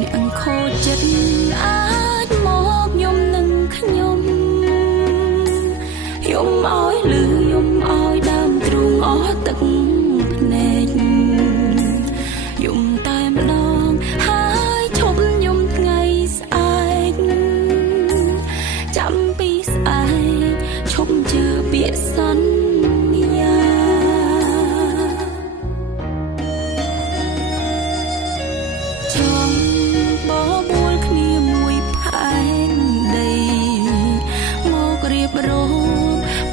អ្នកខូចចិត្តអាចមកយំនឹងខ្ញុំយំឲ្យលឺយំឲ្យដើមទ្រូងអស់ទឹកភ្នែកយំតែម្ដងហើយឈប់យំថ្ងៃស្អែកចាំពីស្អែកឈប់ជឿពាក្យសន្យាចង់បបួលគ្នាមួយផែនដីមករៀបរាប់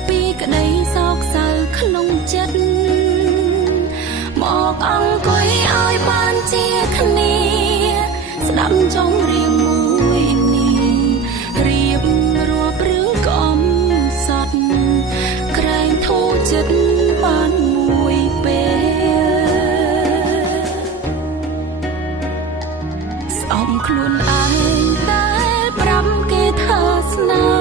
ពីក្តីសោកសៅក្នុងចិត្តមកអង្គុយឲ្យបានជាគ្នាស្ដាប់ចង់រៀងមួយនេះរៀបរាប់រឿងកំសត់ក្រែងធូរចិត្តបានមួយពេលស្អប់ខ្លួនឯងតែប្រាប់គេថាស្នេហ៍